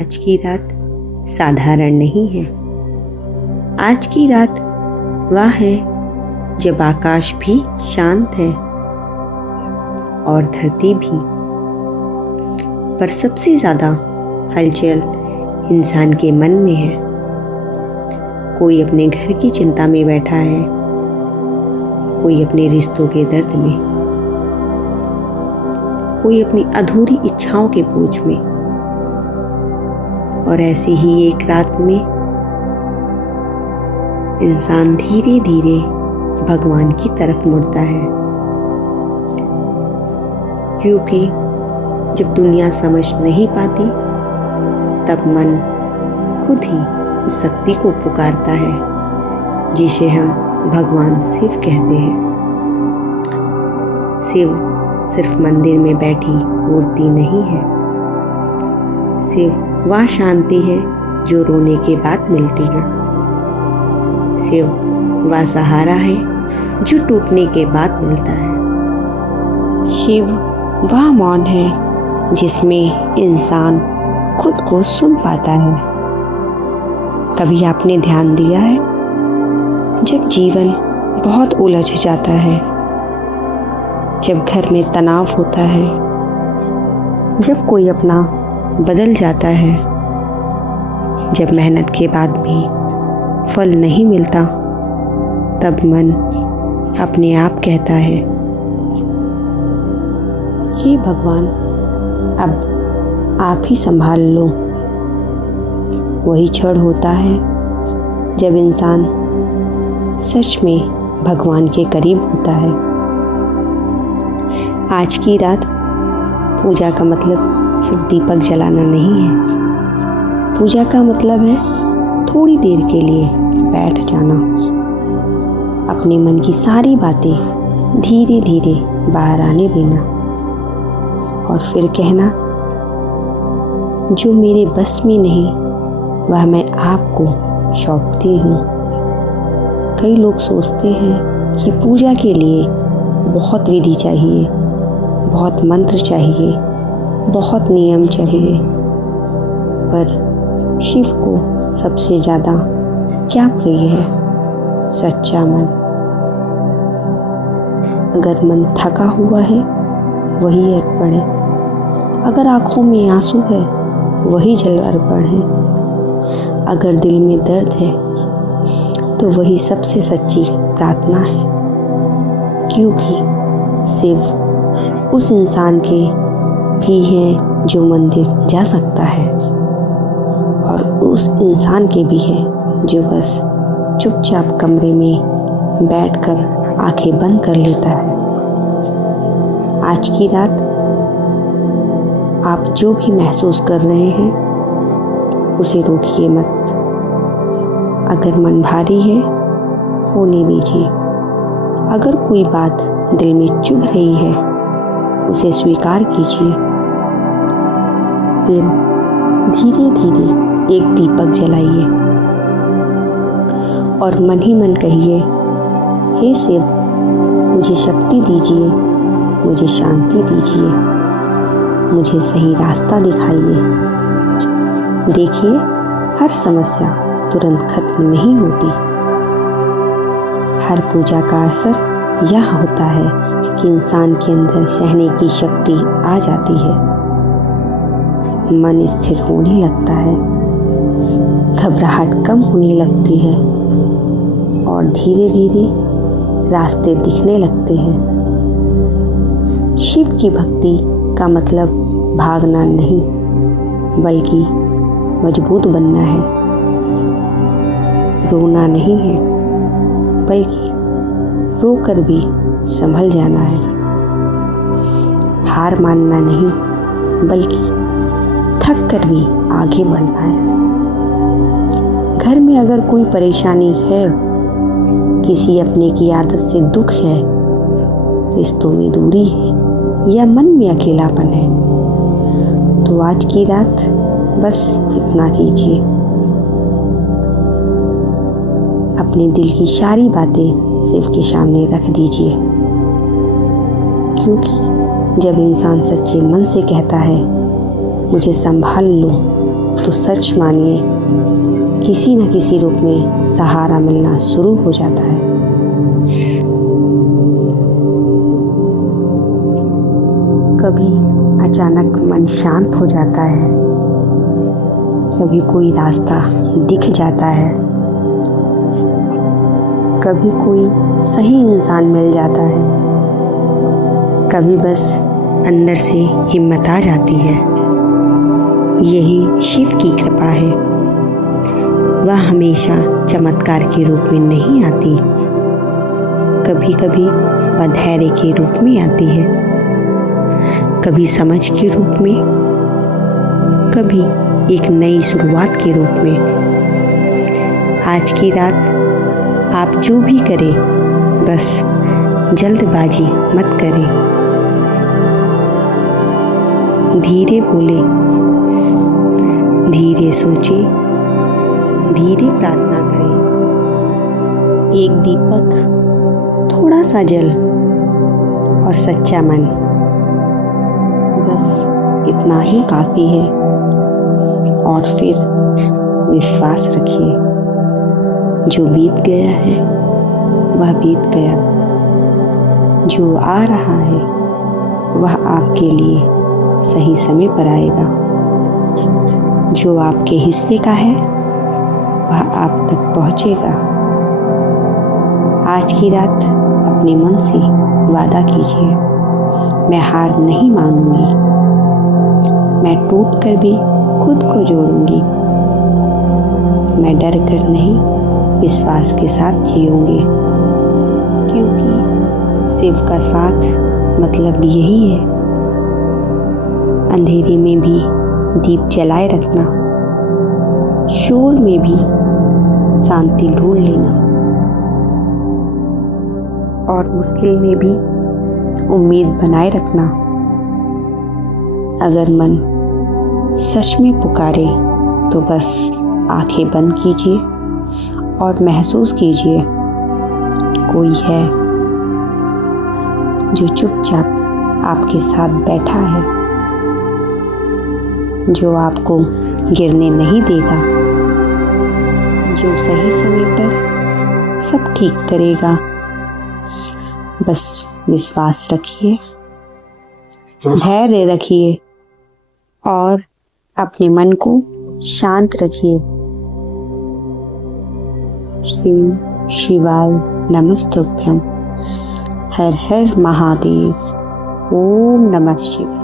आज की रात साधारण नहीं है। आज की रात वह है जब आकाश भी शांत है और धरती भी, पर सबसे ज्यादा हलचल इंसान के मन में है। कोई अपने घर की चिंता में बैठा है, कोई अपने रिश्तों के दर्द में, कोई अपनी अधूरी इच्छाओं के बोझ में। और ऐसी ही एक रात में इंसान धीरे धीरे भगवान की तरफ मुड़ता है, क्योंकि जब दुनिया समझ नहीं पाती तब मन खुद ही उस शक्ति को पुकारता है जिसे हम भगवान शिव कहते हैं। शिव सिर्फ मंदिर में बैठी मूर्ति नहीं है। शिव वह शांति है जो रोने के बाद मिलती है। शिव वह सहारा है जो टूटने के बाद मिलता है। शिव वह मौन है जिसमें इंसान खुद को सुन पाता है। कभी आपने ध्यान दिया है, जब जीवन बहुत उलझ जाता है, जब घर में तनाव होता है, जब कोई अपना बदल जाता है, जब मेहनत के बाद भी फल नहीं मिलता, तब मन अपने आप कहता है, हे भगवान, अब आप ही संभाल लो। वही क्षण होता है जब इंसान सच में भगवान के करीब होता है। आज की रात पूजा का मतलब सिर्फ दीपक जलाना नहीं है। पूजा का मतलब है थोड़ी देर के लिए बैठ जाना, अपने मन की सारी बातें धीरे धीरे बाहर आने देना और फिर कहना, जो मेरे बस में नहीं वह मैं आपको सौंपती हूँ। कई लोग सोचते हैं कि पूजा के लिए बहुत विधि चाहिए, बहुत मंत्र चाहिए, बहुत नियम चाहिए, पर शिव को सबसे ज़्यादा क्या प्रिय है? सच्चा मन। अगर मन थका हुआ है वही अर्पण है, अगर आँखों में आंसू है वही जल अर्पण है, अगर दिल में दर्द है तो वही सबसे सच्ची प्रार्थना है। क्योंकि शिव उस इंसान के भी है जो मंदिर जा सकता है और उस इंसान के भी है जो बस चुपचाप कमरे में बैठकर आंखें बंद कर लेता है। आज की रात आप जो भी महसूस कर रहे हैं उसे रोकिए मत। अगर मन भारी है होने दीजिए। अगर कोई बात दिल में चुभ रही है उसे स्वीकार कीजिए। फिर धीरे धीरे एक दीपक जलाइए और मन ही मन कहिए, हे शिव, मुझे शक्ति दीजिए, मुझे शांति दीजिए, मुझे सही रास्ता दिखाइए। देखिए, हर समस्या तुरंत खत्म नहीं होती। हर पूजा का असर यह होता है कि इंसान के अंदर सहने की शक्ति आ जाती है, मन स्थिर होने लगता है, घबराहट कम होने लगती है और धीरे धीरे रास्ते दिखने लगते हैं। शिव की भक्ति का मतलब भागना नहीं बल्कि मजबूत बनना है। रोना नहीं है बल्कि रोकर भी संभल जाना है। हार मानना नहीं बल्कि थक कर भी आगे बढ़ना है। घर में अगर कोई परेशानी है, किसी अपने की आदत से दुख है, रिश्तों में दूरी है या मन में अकेलापन है, तो आज की रात बस इतना कीजिए। अपने दिल की सारी बातें शिव के सामने रख दीजिए, क्योंकि जब इंसान सच्चे मन से कहता है मुझे संभाल लो, तो सच मानिए किसी न किसी रूप में सहारा मिलना शुरू हो जाता है। कभी अचानक मन शांत हो जाता है, कभी कोई रास्ता दिख जाता है, कभी कोई सही इंसान मिल जाता है, कभी बस अंदर से हिम्मत आ जाती है। यही शिव की कृपा है। वह हमेशा चमत्कार के रूप में नहीं आती, कभी कभी वह धैर्य के रूप में आती है, कभी समझ के रूप में, कभी एक नई शुरुआत के रूप में। आज की रात आप जो भी करें, बस जल्दबाजी मत करें। धीरे बोले, धीरे सोचे, धीरे प्रार्थना करें। एक दीपक, थोड़ा सा जल और सच्चा मन, बस इतना ही काफी है। और फिर विश्वास रखिए, जो बीत गया है वह बीत गया, जो आ रहा है वह आपके लिए सही समय पर आएगा। जो आपके हिस्से का है वह आप तक पहुंचेगा। आज की रात अपने मन से वादा कीजिए, मैं हार नहीं मानूंगी, मैं टूट कर भी खुद को जोड़ूंगी, मैं डर कर नहीं विश्वास के साथ जीऊंगी। क्योंकि शिव का साथ मतलब यही है, अंधेरे में भी दीप जलाए रखना, शोर में भी शांति ढूंढ लेना, और मुश्किल में भी उम्मीद बनाए रखना। अगर मन सच में पुकारे तो बस आंखें बंद कीजिए और महसूस कीजिए, कोई है जो चुपचाप आपके साथ बैठा है, जो आपको गिरने नहीं देगा, जो सही समय पर सब ठीक करेगा। बस विश्वास रखिए, धैर्य रखिए और अपने मन को शांत रखिए। शिव शिवाय नमस्तुभ्यं। हर हर महादेव। ओम नमः शिवाय।